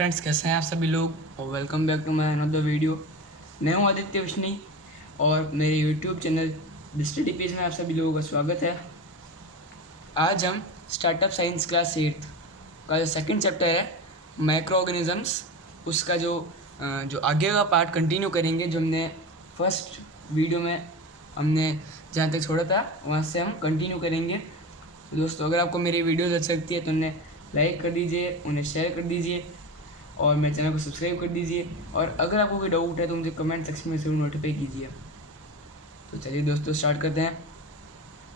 Friends, कैसे हैं आप सभी लोग और welcome back to my another video. मैं हूं आदित्य विष्णी और मेरे YouTube channel the study page में आप सभी लोगों का स्वागत है। आज हम स्टार्टअप साइंस क्लास 8 का जो सेकंड चैप्टर है माइक्रो ऑर्गेनिजम्स, उसका जो आगे का पार्ट कंटिन्यू करेंगे। जो हमने फर्स्ट वीडियो में हमने जहाँ तक छोड़ा था वहाँ से हम कंटिन्यू करेंगे। तो दोस्तों, अगर आपको मेरी वीडियोज़ अच्छी लगती है तो उन्हें लाइक कर दीजिए, उन्हें शेयर कर दीजिए और मेरे चैनल को सब्सक्राइब कर दीजिए। और अगर आपको कोई डाउट है तो मुझे कमेंट सेक्शन में ज़रूर नोटिफाई कीजिए। तो चलिए दोस्तों, स्टार्ट करते हैं।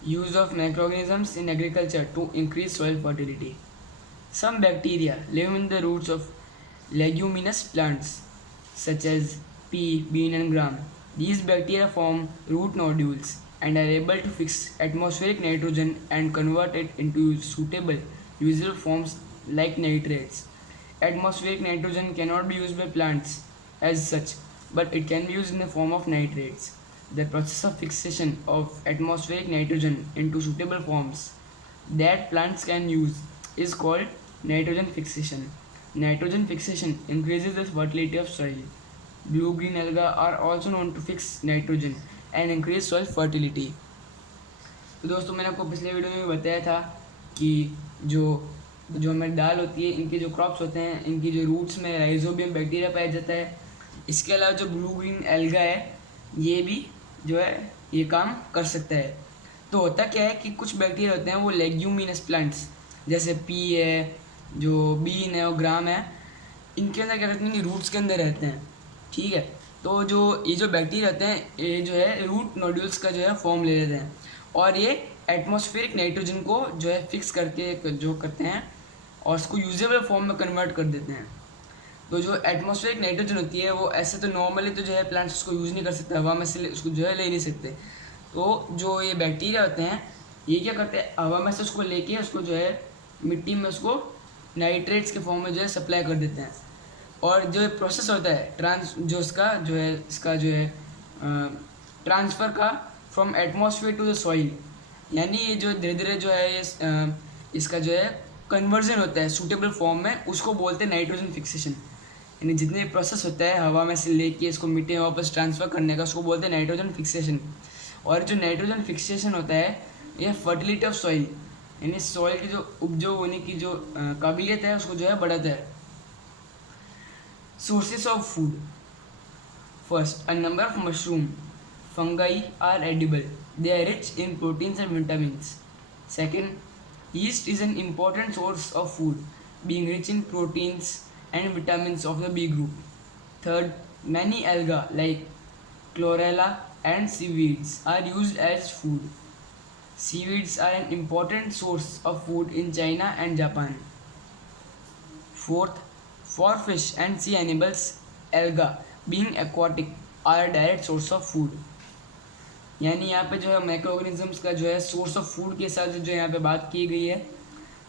Use of microorganisms in agriculture to increase soil fertility. Some bacteria live in the roots of leguminous plants such as pea, bean and gram. These bacteria form root nodules and are able to fix atmospheric nitrogen and convert it into suitable usable forms like nitrates. Atmospheric nitrogen cannot be used by plants as such, but it can be used in the form of nitrates. The process of fixation of atmospheric nitrogen into suitable forms that plants can use is called nitrogen fixation. Nitrogen fixation increases the fertility of soil. Blue-green algae are also known to fix nitrogen and increase soil fertility. तो दोस्तों, मैंने आपको पिछले video में बताया था कि जो हमारी दाल होती है, इनके जो क्रॉप्स होते हैं, इनकी जो रूट्स में राइजोबियम बैक्टीरिया पाया जाता है। इसके अलावा जो ब्लू ग्रीन एल्गा है, ये भी जो है ये काम कर सकता है। तो होता क्या है कि कुछ बैक्टीरिया होते हैं वो लेग्यूमिनस प्लांट्स, जैसे पी है, जो बीन है और ग्राम है, इनके अंदर क्या करते हैं कि रूट्स के अंदर रहते हैं। ठीक है, तो ये जो बैक्टीरिया रहते हैं, ये जो है रूट नोड्यूल्स का जो है फॉर्म ले लेते हैं और ये एटमॉस्फेरिक नाइट्रोजन को जो है फिक्स करके जो करते हैं और उसको यूजेबल फॉर्म में कन्वर्ट कर देते हैं। तो जो एटमॉस्फेरिक नाइट्रोजन होती है वो ऐसे तो नॉर्मली तो जो है प्लांट्स उसको यूज़ नहीं कर सकते, हवा में से उसको जो है ले नहीं सकते। तो जो ये बैक्टीरिया होते हैं ये क्या करते हैं, हवा में से उसको लेके उसको जो है मिट्टी में उसको नाइट्रेट्स के फॉर्म में जो है सप्लाई कर देते हैं। और जो प्रोसेस होता है इसका जो है ट्रांसफ़र का from atmosphere to the soil, यानी ये जो धीरे धीरे जो है इसका जो है कन्वर्जन होता है सूटेबल फॉर्म में, उसको बोलते हैं नाइट्रोजन फिक्सेशन। यानी जितने प्रोसेस होता है हवा में से लेके इसको मिट्टी में वापस ट्रांसफ़र करने का, उसको बोलते हैं नाइट्रोजन फिक्सेशन। और जो नाइट्रोजन फिक्सेशन होता है ये फर्टिलिटी ऑफ सॉइल, यानी सॉइल की जो उपजाऊ होने की जो काबिलियत है उसको जो है बढ़ाता है। Sources of food. First, a number of mushroom fungi are edible, they are rich in proteins and vitamins. Second, yeast is an important source of food, being rich in proteins and vitamins of the B group. Third, many algae like chlorella and seaweeds are used as food. Seaweeds are an important source of food in China and Japan. Fourth, for fish and sea animals, algae being aquatic are a direct source of food. यानी यहाँ पे जो है micro organisms का जो है source of food के साथ जो यहाँ पे बात की गई है।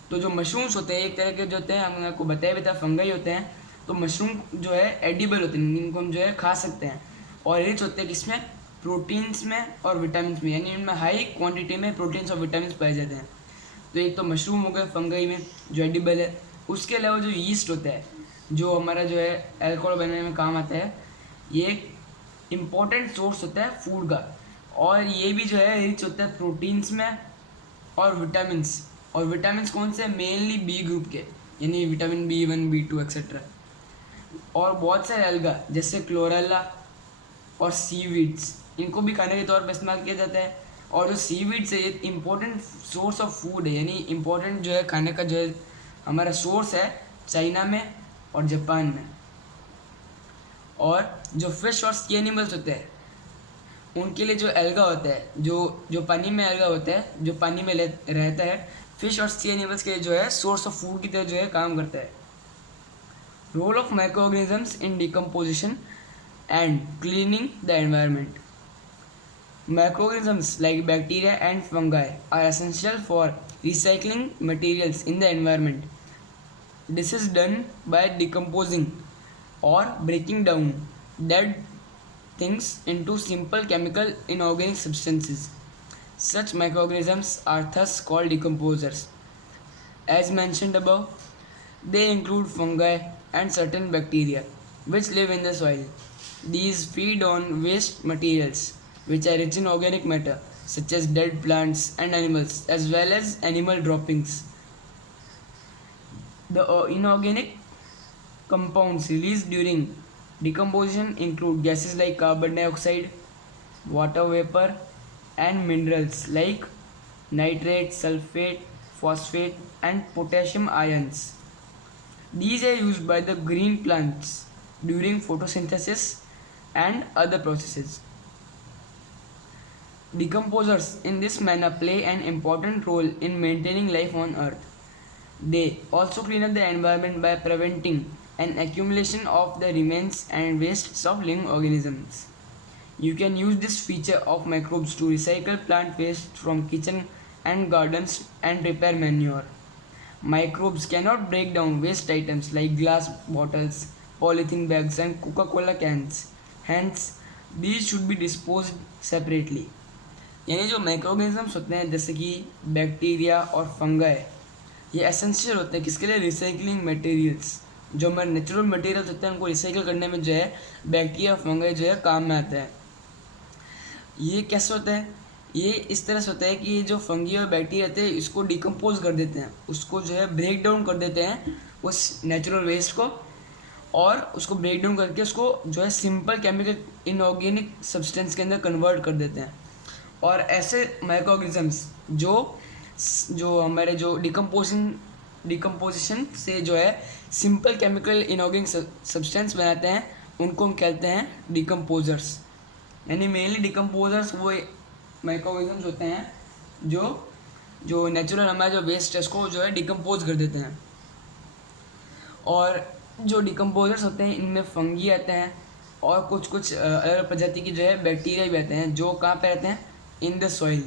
तो जो मशरूम्स होते हैं एक तरह के जो होते हैं, हमने आपको बताया भी था, फंगाई होते हैं। तो मशरूम जो है एडिबल होते हैं, इनको हम जो है खा सकते हैं और रिच होते हैं किसमें, प्रोटीन्स में और विटामिन में, यानी इनमें हाई क्वांटिटी में प्रोटीन्स और विटामिन पाए जाते हैं। तो एक तो मशरूम हो गए फंगाई में जो एडिबल है। उसके अलावा जो यीस्ट होता है जो हमारा जो है अल्कोहल बनाने में काम आता है, ये एक इम्पॉर्टेंट सोर्स होता है फूड का। और ये भी जो है रिच होता है प्रोटीन्स में और विटामिन्स। और विटामिन्स कौन से, मेनली बी ग्रुप के, यानी विटामिन B1, B2 एक्सेट्रा। और बहुत सारे अलगा जैसे क्लोरेला और सीवीड्स, इनको भी खाने के तौर पर इस्तेमाल किया जाता है। और जो सीवीड्स है ये इम्पोर्टेंट सोर्स ऑफ फूड है, यानी इम्पोर्टेंट जो है खाने का जो है हमारा सोर्स है चाइना में और जापान में। और जो फिश और सी एनिमल्स होते हैं उनके लिए जो एल्गा होता है, जो पानी में एल्गा होता है, जो पानी में रहता है, फिश और सी एनिमल्स के लिए जो है सोर्स ऑफ फूड की तरह जो है काम करता है। Role of microorganisms in decomposition and cleaning the environment. Microorganisms like bacteria and fungi are essential for recycling materials in the environment. This is done by decomposing or breaking down dead things into simple chemical inorganic substances. Such microorganisms are thus called decomposers. As mentioned above, they include fungi and certain bacteria which live in the soil. These feed on waste materials which are rich in organic matter such as dead plants and animals as well as animal droppings. The inorganic compounds released during decomposition include gases like carbon dioxide, water vapor, and minerals like nitrate, sulfate, phosphate, and potassium ions. These are used by the green plants during photosynthesis and other processes. Decomposers in this manner play an important role in maintaining life on Earth. They also clean up the environment by preventing an accumulation of the remains and wastes of living organisms. You can use this feature of microbes to recycle plant waste from kitchen and gardens and prepare manure. Microbes cannot break down waste items like glass bottles, polythene bags, and Coca-Cola cans. Hence, these should be disposed separately. यानी जो microorganisms होते हैं जैसे कि bacteria और fungi, ये essential होते हैं किसके लिए? Recycling materials. जो हमारे नेचुरल मटेरियल्स होते हैं उनको रिसाइकिल करने में जो है बैक्टीरिया और फंगाई जो है काम में आता है। ये कैसे होता है? ये इस तरह से होता है कि ये जो फंगी और बैक्टीरिया रहते हैं इसको डिकम्पोज कर देते हैं, उसको जो है ब्रेक डाउन कर देते हैं उस नेचुरल वेस्ट को, और उसको ब्रेक डाउन करके उसको जो है सिंपल केमिकल इनऑर्गेनिक सब्सटेंस के अंदर कन्वर्ट कर देते हैं। और ऐसे माइक्रोऑर्गेनिजम्स जो हमारे जो डिकम्पोजिशन से जो है सिंपल केमिकल इनऑर्गेनिक सब्सटेंस बनाते हैं उनको हम कहते हैं डिकम्पोजर्स। यानी मेनली डिकम्पोजर्स वो माइक्रोऑर्गेनिजम्स होते हैं जो नेचुरल हमारा जो वेस्ट है उसको जो है डिकम्पोज कर देते हैं। और जो डिकम्पोजर्स होते हैं इनमें फंगी आते हैं और कुछ अलग प्रजाति की जो है बैक्टीरिया भी आते हैं जो कहाँ पे रहते हैं? In the soil.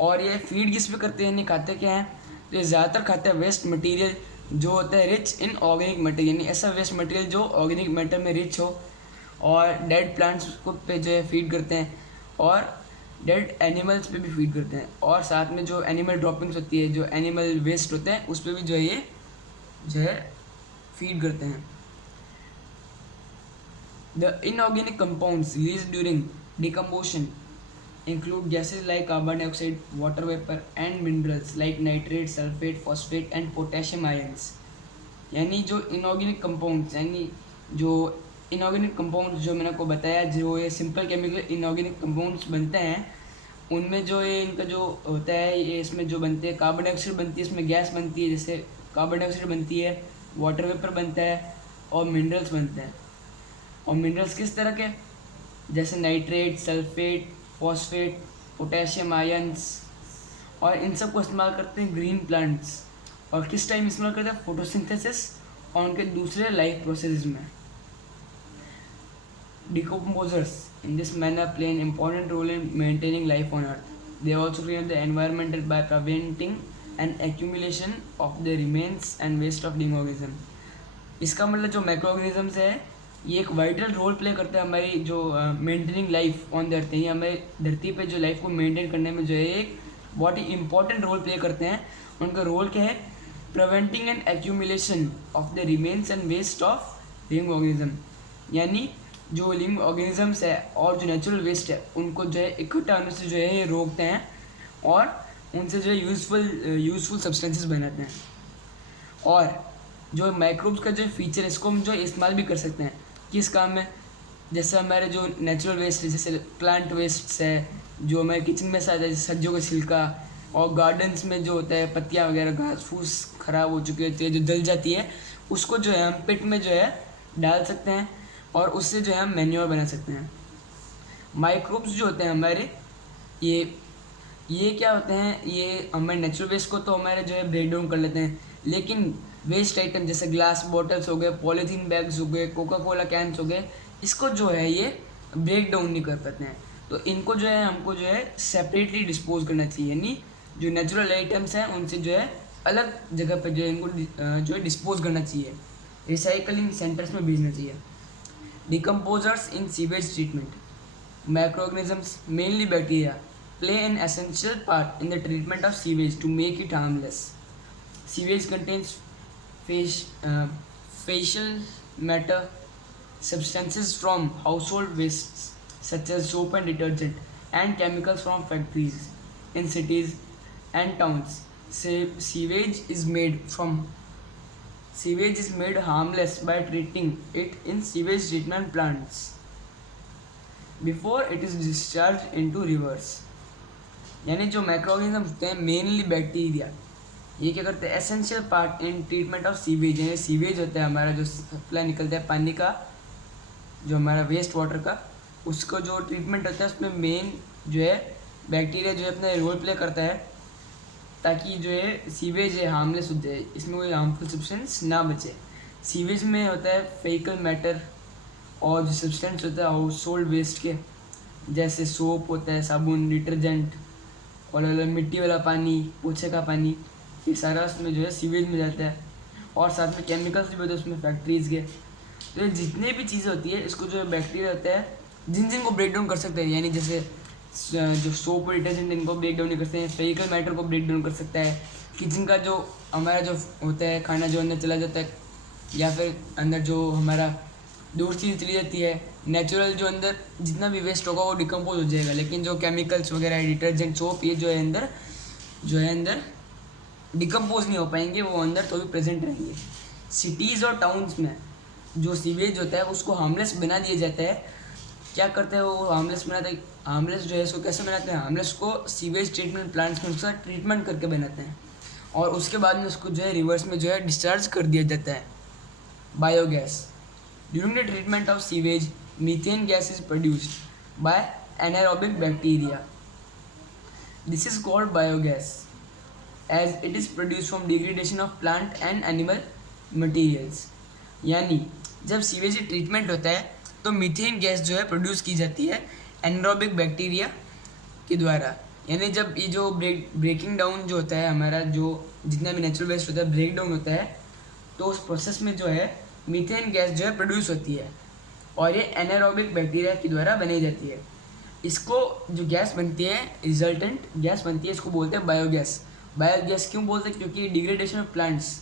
और ये फीड किस पे करते हैं? नहीं खाते क्या हैं? तो ये ज़्यादातर खाते हैं वेस्ट मटेरियल जो होता है रिच इन ऑर्गेनिक मैटर, यानी ऐसा वेस्ट मटेरियल जो ऑर्गेनिक मैटर में रिच हो, और डेड प्लांट्स को पे जो है फीड करते हैं, और डेड एनिमल्स पे भी फीड करते हैं, और साथ में जो एनिमल ड्रॉपिंग्स होती है, जो एनिमल वेस्ट होते हैं उस पर भी जो है ये जो है फीड करते हैं। The inorganic compounds released during decomposition include gases like carbon dioxide, water vapor, and minerals like nitrate, sulfate, phosphate, and potassium ions. यानी जो इनऑर्गेनिक कंपाउंड्स जो मैंने आपको बताया, जो ये सिंपल केमिकल इनऑर्गेनिक कंपाउंड्स बनते हैं उनमें जो ये इनका जो होता है ये इसमें जो बनते हैं कार्बन डाइऑक्साइड बनती है, इसमें गैस बनती है, जैसे कार्बन डाइऑक्साइड बनती है, वाटर वेपर बनता है, और मिनरल्स बनते हैं। और मिनरल्स किस तरह के? जैसे nitrate, sulphate, phosphate, potassium ions, और इन सब को इस्तेमाल करते हैं ग्रीन प्लांट्स। और किस टाइम इस्तेमाल करते हैं? फोटोसिंथेसिस और उनके दूसरे लाइफ प्रोसेसेस में। Decomposers in this manner play an important role in maintaining life on earth. They also clean the environment by preventing an accumulation of the remains and waste of living organism. इसका मतलब जो micro organisms है ये एक vital role play करते हैं हमारी जो maintaining life on the earth, यानी हमारी धरती पे जो लाइफ को मेंटेन करने में जो है एक बहुत ही इंपॉर्टेंट रोल प्ले करते हैं। उनका रोल क्या है? Preventing and accumulation of the remains and waste of living organism. यानी जो लिविंग ऑर्गेनिजम्स है और जो नेचुरल वेस्ट है उनको जो है इकट्ठा होने से जो है ये रोकते हैं और उनसे जो है यूजफुल सब्सटेंसेस बनाते हैं। और जो माइक्रोब्स का जो फीचर है इसको हम जो इस्तेमाल भी कर सकते हैं किस काम में? जैसे हमारे जो नेचुरल वेस्ट है, जैसे प्लांट वेस्ट है जो हमारे किचन में से आता है, जैसे सब्जियों का छिलका, और गार्डन्स में जो होता है पत्तियाँ वगैरह घास फूस ख़राब हो चुकी होती है जो जल जाती है, उसको जो है हम पिट में जो है डाल सकते हैं और उससे जो है हम मैन्योर बना सकते हैं। माइक्रोब्स जो होते हैं हमारे ये क्या होते हैं? ये हमारे नेचुरल वेस्ट को तो हमारे जो है ब्रेक डाउन कर लेते हैं, लेकिन वेस्ट आइटम जैसे ग्लास बॉटल्स हो गए, पॉलीथीन बैग्स हो गए, कोका कोला कैंस हो गए, इसको जो है ये ब्रेक डाउन नहीं कर पाते हैं। तो इनको जो है हमको जो है सेपरेटली डिस्पोज करना चाहिए, यानी जो नेचुरल आइटम्स हैं उनसे जो है अलग जगह पर जो है इनको जो है डिस्पोज करना चाहिए, रिसाइकलिंग सेंटर्स में भेजना चाहिए। Decomposers in sewage treatment. Micro organisms mainly bacteria play an essential part in the treatment of sewage to make it harmless. Sewage contains facial matter, substances from household wastes such as soap and detergent, and chemicals from factories in cities and towns. Sewage is made harmless by treating it in sewage treatment plants before it is discharged into rivers. यानी जो microorganism होते हैं mainly bacteria, ये क्या करते हैं essential part in treatment of sewage. यानी sewage होता है हमारा जो सप्लाई निकलता है पानी का, जो हमारा वेस्ट वाटर का, उसको जो ट्रीटमेंट होता है उसमें मेन जो है बैक्टीरिया जो है अपना रोल प्ले करता है ताकि जो है सीवेज है हार्मलेस हो जाए, इसमें कोई हार्मफुल सब्सटेंस ना बचे। सीवेज में होता है फेकल मैटर और जो सब्सटेंस होता है हाउस होल्ड वेस्ट के, जैसे सोप होता है, साबुन, डिटर्जेंट और मिट्टी वाला पानी, पोछे का पानी, ये सारा उसमें जो है सीवेज में जाता है। और साथ में केमिकल्स भी होते हैं उसमें फैक्ट्रीज के। तो जितने भी चीज़ें होती है इसको जो बैक्टीरिया होता है जिन को ब्रेक डाउन कर सकते हैं, यानी जैसे जो सोप और डिटर्जेंट इनको ब्रेक डाउन नहीं कर सकते हैं, फेकल मैटर को ब्रेक डाउन कर सकता है, किचन का जो हमारा जो होता है खाना जो अंदर चला जाता है या फिर अंदर जो हमारा दूर चीज़ चली जाती है, नेचुरल जो अंदर जितना भी वेस्ट होगा वो डिकम्पोज हो जाएगा, लेकिन जो केमिकल्स वगैरह डिटर्जेंट सोप ये जो है अंदर डिकम्पोज नहीं हो पाएंगे, वो अंदर तो भी प्रेजेंट रहेंगे। सिटीज़ और टाउन्स में जो सीवेज होता है उसको हार्मलेस बना दिया जाता है। क्या करते हैं वो हार्मलेस बनाते हैं, हार्मलेस जो है इसको कैसे बनाते हैं, हार्मलेस को सीवेज ट्रीटमेंट प्लांट्स में उसका ट्रीटमेंट करके बनाते हैं और उसके बाद में उसको जो है रिवर्स में जो है डिस्चार्ज कर दिया जाता है। Biogas, during the treatment of sewage methane gas is produced by anaerobic bacteria. This is called biogas as it is produce from degradation of plant and animal materials. यानी जब सीवेज ट्रीटमेंट होता है तो methane gas जो है produce की जाती है एनारोबिक बैक्टीरिया के द्वारा। यानी जब ये जो ब्रेकिंग डाउन जो होता है हमारा जो जितना भी नेचुरल वेस्ट होता है ब्रेक डाउन होता है, तो उस प्रोसेस में जो है मीथेन गैस जो है प्रोड्यूस होती है और ये एनारोबिक बैक्टीरिया के द्वारा बनाई जाती है। इसको जो गैस बनती है रिजल्टेंट गैस बनती है, इसको बोलते हैं बायोगैस। बायोगैस क्यों बोलते हैं, क्योंकि डिग्रेडेशन ऑफ प्लांट्स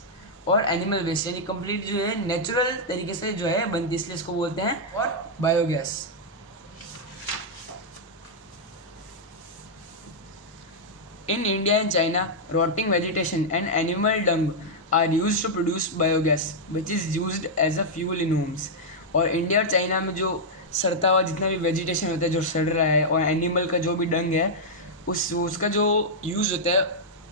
और एनिमल वेस्ट यानी कंप्लीट जो है नेचुरल तरीके से जो है बनती है, इसलिए इसको बोलते हैं और biogas. In India and China, rotting vegetation and animal dung are used to produce biogas, which is used as a fuel in homes. और इंडिया और चाइना में जो सड़ता हुआ जितना भी वेजिटेशन होता है जो सड़ रहा है और एनिमल का जो भी डंग है उसका जो यूज़ होता है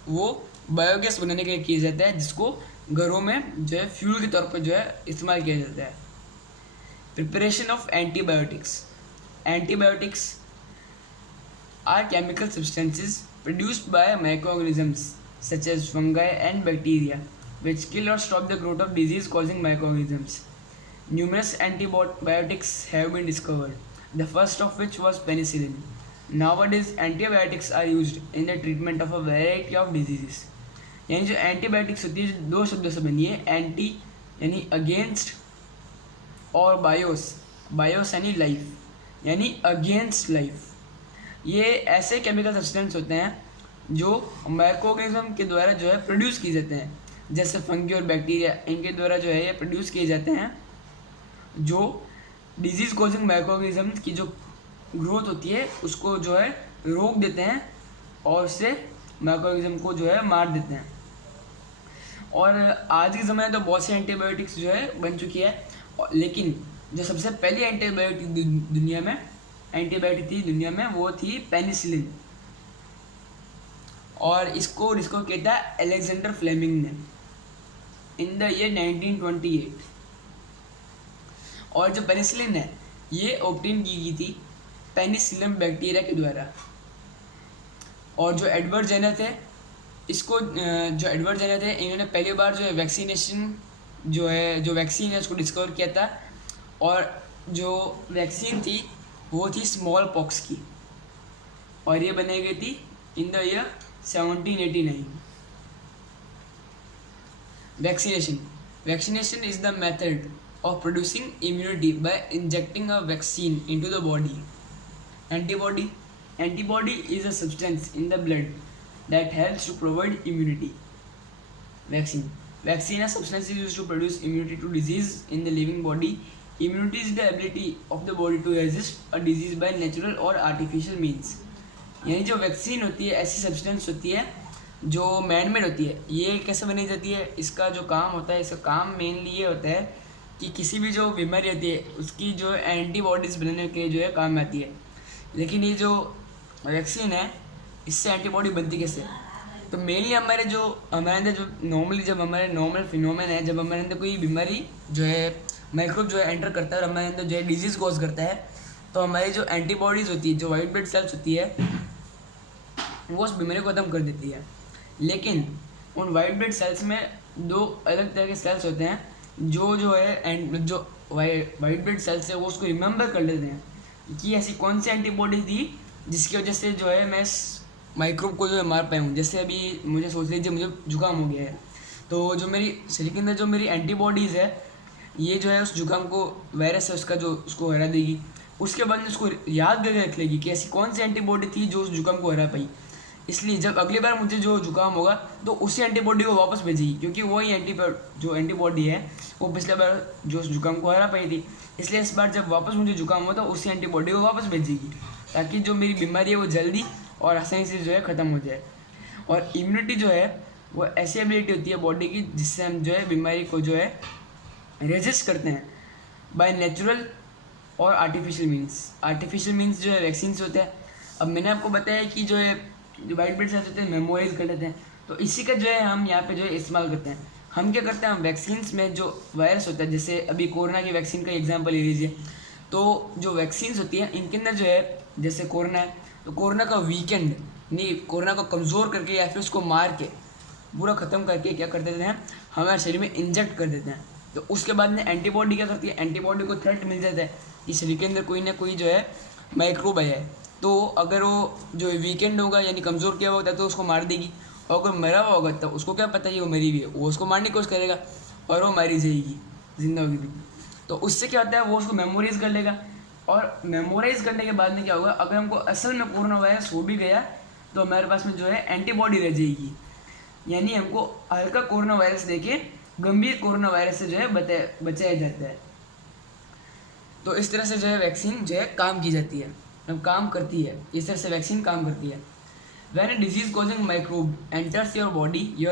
वो बायोगैस बनाने के लिए किया जाता है, जिसको घरों में जो है फ्यूल के तौर पर जो है इस्तेमाल किया जाता है। Preparation of antibiotics, antibiotics are chemical substances produced by microorganisms such as fungi and bacteria which kill or stop the growth of disease causing microorganisms. Numerous antibiotics have been discovered, the first of which was penicillin. Nowadays antibiotics are used in the treatment of a variety of diseases. यानी जो antibiotics होती है दो शब्दों से बनी है, anti यानी अगेंस्ट और बायोस यानी लाइफ यानी अगेंस्ट लाइफ। ये ऐसे केमिकल सब्सटेंस होते हैं जो माइक्रोऑर्गेनिज्म के द्वारा जो है प्रोड्यूस किए जाते हैं, जैसे फंगी और बैक्टीरिया इनके द्वारा जो है ये प्रोड्यूस किए जाते हैं, जो डिजीज़ कॉजिंग माइक्रोऑर्गेनिज्म की जो ग्रोथ होती है उसको जो है रोक देते हैं और उससे माइक्रोऑर्गेनिज्म को जो है मार देते हैं। और आज के ज़माने तो बहुत सी एंटीबायोटिक्स जो है बन चुकी है, लेकिन जो सबसे पहली एंटीबायोटिक थी दुनिया में वो थी पेनिसिलिन। और इसको डिस्कवर किया था अलेक्जेंडर फ्लेमिंग ने इन द ईयर 1928। और जो पेनिसिलिन है ये ऑब्टेन की गई थी पेनिसिलियम बैक्टीरिया के द्वारा। और जो एडवर्ड जेनर थे इन्होंने पहली बार जो है वैक्सीन है उसको डिस्कवर किया था। और जो वैक्सीन थी वो थी स्मॉल पॉक्स की और ये बनाई गई थी in the year 1789। Vaccination is the method of producing immunity by injecting a vaccine into the body. Antibody is a substance in the blood that helps to provide immunity. Vaccine vaccine है substance used to produce immunity to disease in the living body. Immunity is the ability of the body to resist a disease by natural और artificial means. यानी जो vaccine होती है ऐसी substance होती है जो मैनमेड होती है। ये कैसे बनी जाती है, इसका जो काम होता है, इसका काम मेनली ये होता है कि किसी भी जो बीमारी होती है उसकी जो एंटीबॉडीज़ बनने के जो है काम में आती है। लेकिन ये जो वैक्सीन है इससे एंटीबॉडी बनती कैसे, तो मेनली हमारे अंदर जो नॉर्मली जब हमारे नॉर्मल फिनोमेन है, जब हमारे अंदर कोई बीमारी जो है माइक्रोब जो है एंटर करता है और हमारे अंदर जो है डिजीज़ कॉज करता है, तो हमारी जो एंटीबॉडीज़ होती है, जो वाइट ब्लड सेल्स होती है, वो उस बीमारी को ख़त्म कर देती है। लेकिन उन वाइट ब्लड सेल्स में दो अलग तरह के सेल्स होते हैं जो है एंड जो वाइट ब्लड सेल्स है वो उसको रिमेंबर कर लेते हैं कि ऐसी कौन सी एंटीबॉडी थी जिसकी वजह से जो है मैं माइक्रोब को जो है मार पाया हूँ। जैसे अभी मुझे सोच लीजिए मुझे जुकाम हो गया है, तो जो मेरी शरीर के अंदर जो मेरी एंटीबॉडीज़ है ये जो है उस जुकाम को, वायरस है उसका, जो उसको हरा देगी। उसके बाद में उसको याद करके रख लेगी कि ऐसी कौन सी एंटीबॉडी थी जो उस जुकाम को हरा पाई। इसलिए जब अगली बार मुझे जो जुकाम होगा तो उसी एंटीबॉडी को वापस भेजेगी, क्योंकि वही एंटीबॉडी है वो पिछले बार जो उस जुकाम को हरा पाई थी। इसलिए इस बार जब वापस मुझे जुकाम हो तो उसी एंटीबॉडी को वापस भेजेगी, ताकि जो मेरी बीमारी है वो जल्दी और आसानी से जो है ख़त्म हो जाए। और इम्यूनिटी जो है वो ऐसी एबिलिटी होती है बॉडी की जिससे हम जो है बीमारी को जो है रेजिस्ट करते हैं बाय नेचुरल और आर्टिफिशियल मीन्स। आर्टिफिशियल मीन्स जो है वैक्सीन से होता है। अब मैंने आपको बताया कि जो वाइट ब्लड सेल्स होते हैं मेमोराइज कर लेते हैं, तो इसी का जो है हम यहाँ पे जो है इस्तेमाल करते हैं। हम क्या करते हैं, हम वैक्सीन्स में जो वायरस होता है, जैसे अभी कोरोना की वैक्सीन का एग्जांपल ले लीजिए, तो जो वैक्सीन्स होती हैं इनके अंदर जो है जैसे कोरोना है तो कोरोना का वीकेंड नहीं, कोरोना को कमज़ोर करके या फिर उसको मार के पूरा ख़त्म करके क्या कर देते हैं, हमारे शरीर में इंजेक्ट कर देते हैं। तो उसके बाद में एंटीबॉडी क्या करती है, एंटीबॉडी को थ्रेट मिल जाता है कि शरीर के अंदर कोई ना कोई जो है माइक्रोब आया है, तो अगर वो जो वीकेंड होगा यानी कमज़ोर किया हुआ होता है तो उसको मार देगी। और अगर मरा हुआ होगा तो उसको क्या पता है वो मरी हुई है, वो उसको मारने की कोशिश करेगा और वो मारी जाएगी जिंदा होगी भी। तो उससे क्या होता है, वो उसको मेमोराइज़ कर लेगा, और मेमोराइज़ करने के बाद में क्या होगा, अगर हमको असल में कोरोना वायरस हो भी गया तो हमारे पास में जो है एंटीबॉडी रह जाएगी। यानी हमको हल्का कोरोना वायरस देके गंभीर कोरोना वायरस से जो है बचाया जाता है। तो इस तरह से जो है वैक्सीन जो है काम की जाती है, काम करती है। इस तरह से वैक्सीन काम करती है। When a disease causing microbe enters your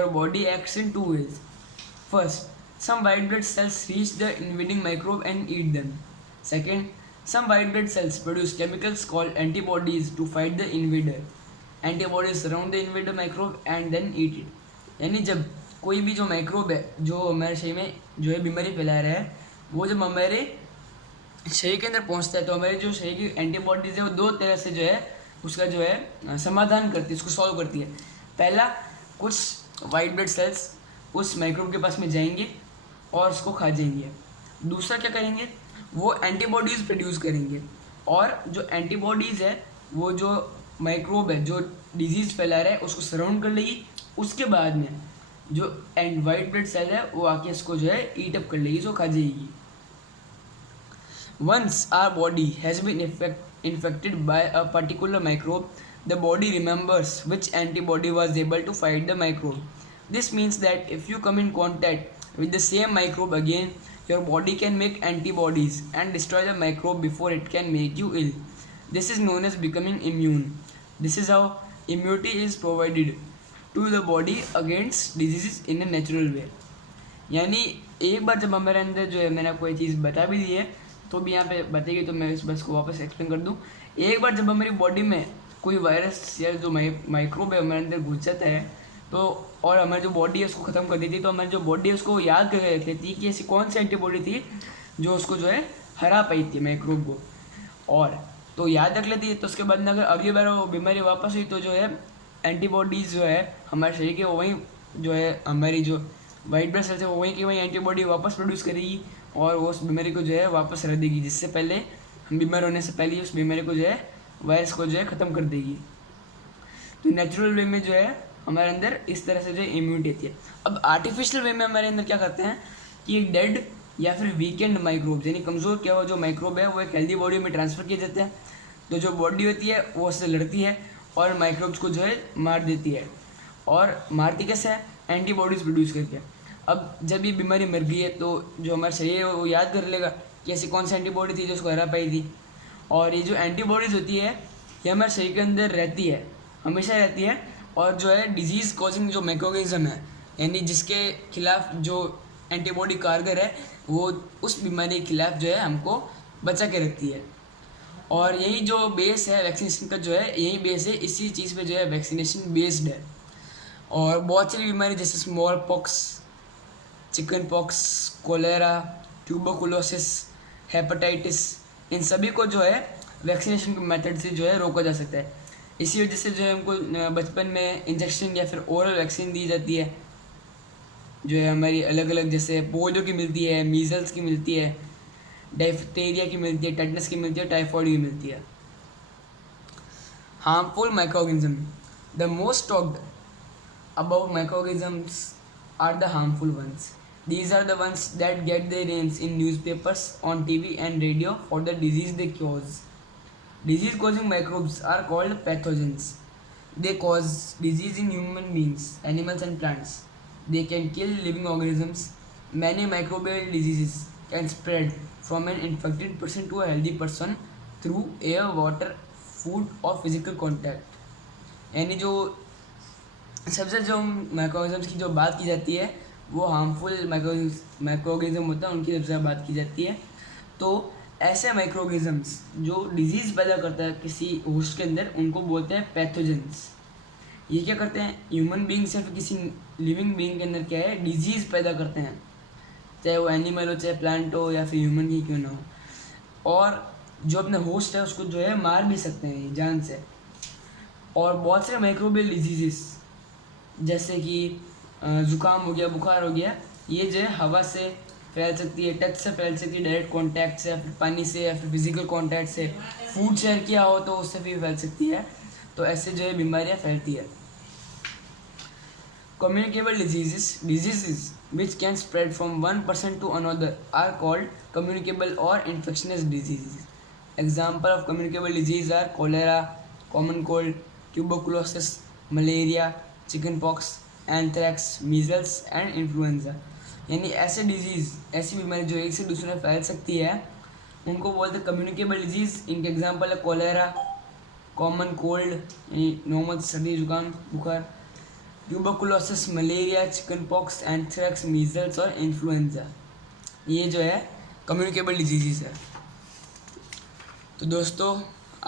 body acts in two ways. First, some white blood cells reach the invading microbe and eat them. Second, some white blood cells produce chemicals called antibodies to fight the invader. Antibodies surround the invader microbe and then eat it. यानी जब कोई भी जो microbe है जो हमारे शरीर में जो है बीमारी फैला रहा है, वो जब हमारे शरीर के अंदर पहुंचता है तो हमारे जो शरीर की एंटीबॉडीज़ है वो दो तरह से जो है उसका जो है समाधान करती है, उसको सॉल्व करती है। पहला, कुछ वाइट ब्लड सेल्स उस माइक्रोब के पास में जाएंगे और उसको खा जाएंगे। दूसरा क्या करेंगे, वो एंटीबॉडीज़ प्रोड्यूस करेंगे, और जो एंटीबॉडीज़ है वो जो माइक्रोब है जो डिजीज़ फैला रहा है उसको सराउंड कर लेगी। उसके बाद में जो वाइट ब्लड सेल है वो आके इसको जो है ईट अप कर लेगी, इसको खा जाएगी। Once our body has been infected by a particular microbe, the body remembers which antibody was able to fight the microbe. This means that if you come in contact with the same microbe again, your body can make antibodies and destroy the microbe before it can make you ill. This is known as becoming immune. This is how immunity is provided to the body against diseases in a natural way. यानी एक बार जब हमारे अंदर जो है मैंने कोई चीज़ बता भी दी है तो भी यहाँ पे बताइए, तो मैं इस बस को वापस एक्सप्लेन कर दूँ। एक बार जब हमारी बॉडी में कोई वायरस या जो माइक्रोब है हमारे अंदर घुस जाता है तो और हमारी जो बॉडी है उसको ख़त्म कर देती है, तो हमारी जो बॉडी है उसको याद करके रख लेती है कि ऐसी कौन सी एंटीबॉडी थी जो उसको जो है हरा पाई थी माइक्रोब को, और तो याद रख लेती है। तो उसके बाद में अगर अगली बार वो बीमारी वापस हुई तो जो है एंटीबॉडीज़ जो है हमारे शरीर के वहीं जो है हमारी जो वाइट ब्लड सेल्स है वो वहीं की वहीं एंटीबॉडी वापस प्रोड्यूस करेगी और वो उस बीमारी को जो है वापस रख देगी, जिससे पहले हम बीमार होने से पहले उस बीमारी को जो है वायरस को जो है ख़त्म कर देगी। तो नेचुरल वे में जो है हमारे अंदर इस तरह से जो है इम्यूनिटी आती है। अब आर्टिफिशियल वे में हमारे अंदर क्या करते हैं कि एक डेड या फिर वीकेंड माइक्रोब यानी कमज़ोर किया हुआ जो माइक्रोब है वो एक हेल्दी बॉडी में ट्रांसफ़र किए जाते हैं। तो जो बॉडी होती है वो उससे लड़ती है और माइक्रोब्स को जो है मार देती है, और मारती कैसे है, एंटीबॉडीज़ प्रोड्यूस करके। अब जब ये बीमारी मर गई है तो जो हमारा शरीर है वो याद कर लेगा कि ऐसी कौन सी एंटीबॉडी थी जो उसको हरा पाई थी। और ये जो एंटीबॉडीज़ होती है ये हमारे शरीर के अंदर रहती है, हमेशा रहती है। और जो है डिजीज़ कॉजिंग जो माइक्रोऑर्गेनिज्म है, यानी जिसके खिलाफ जो एंटीबॉडी कारगर है, वो उस बीमारी के खिलाफ जो है हमको बचा के रखती है। और यही जो बेस है वैक्सीनेशन का, जो है यही बेस है, इसी चीज़ पे जो है वैक्सीनेशन बेस्ड है। और बहुत सारी बीमारी जैसे smallpox, chickenpox, cholera, tuberculosis, hepatitis, इन सभी को जो है वैक्सीनेशन के मेथड से जो है रोका जा सकता है। इसी वजह से जो है हमको बचपन में इंजेक्शन या फिर ओरल वैक्सीन दी जाती है, जो है हमारी अलग अलग, जैसे पोलियो की मिलती है, मीजल्स की मिलती है, डायफ्थेरिया की मिलती है, टेटनस की मिलती है, टाइफॉइड की मिलती है। Harmful microorganism, the most talked about microorganisms are the harmful ones. These are the ones that get their names in newspapers, on TV and radio for the disease they cause. Disease-causing microbes are called pathogens. They cause disease in human beings, animals and plants. They can kill living organisms. Many microbial diseases can spread from an infected person to a healthy person through air, water, food और physical contact. यानी जो सबसे जो माइक्रोऑर्गेनिज्म्स की जो बात की जाती है वो हार्मफुल माइक्रोऑर्गेनिज्म होता है, उनकी सबसे ज़्यादा बात की जाती है। तो ऐसे माइक्रोऑर्गेनिज्म्स जो डिजीज़ पैदा करता है किसी होस्ट के अंदर, उनको बोलते हैं पैथोजेंस। ये क्या करते हैं, ह्यूमन बींग से फिर किसी लिविंग बींग के अंदर क्या है, डिजीज़ पैदा करते हैं, चाहे वो एनिमल हो, चाहे प्लांट हो, या फिर ह्यूमन ही क्यों ना हो। और जो अपने होस्ट है उसको जो है मार भी सकते हैं जान से। और बहुत सारे माइक्रोबियल डिजीज़ जैसे कि ज़ुकाम हो गया, बुखार हो गया, ये जो है हवा से फैल सकती है, टच से फैल सकती है, डायरेक्ट कांटेक्ट से, या फिर पानी से, या फिर फिजिकल कांटेक्ट से, फूड शेयर किया हो तो उससे भी फैल सकती है। तो ऐसे जो है बीमारियां फैलती है। Communicable diseases which can spread from one person to another are called communicable और infectious diseases. Example of communicable disease are cholera, common cold, tuberculosis, malaria, chicken pox, anthrax, measles and influenza. यानी ऐसे disease, ऐसी बीमारी जो एक से दूसरे में फैल सकती है, उनको बोलते हैं कम्युनिकेबल डिजीज़। इनके एग्जांपल है कोलेरा, कॉमन कोल्ड यानी नॉर्मल सर्दी जुकाम बुखार, tuberculosis, malaria, chicken pox, anthrax, measles और इन्फ्लुएंजा। ये जो है कम्युनिकेबल डिजीज़ है। तो दोस्तों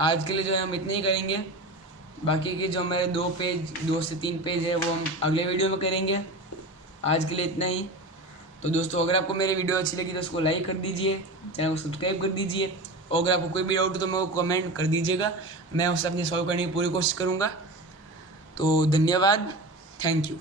आज के लिए जो है हम इतने ही करेंगे। बाकी के जो हमारे 2 से 3 पेज है वो हम अगले वीडियो में करेंगे। आज के लिए इतना ही। तो दोस्तों अगर आपको मेरी वीडियो अच्छी लगी तो उसको लाइक कर दीजिए, चैनल को सब्सक्राइब कर दीजिए, और अगर आपको कोई भी डाउट हो तो मैं वो कमेंट कर दीजिएगा, मैं उसे अपनी सॉल्व करने की पूरी कोशिश करूँगा। तो धन्यवाद, थैंक यू।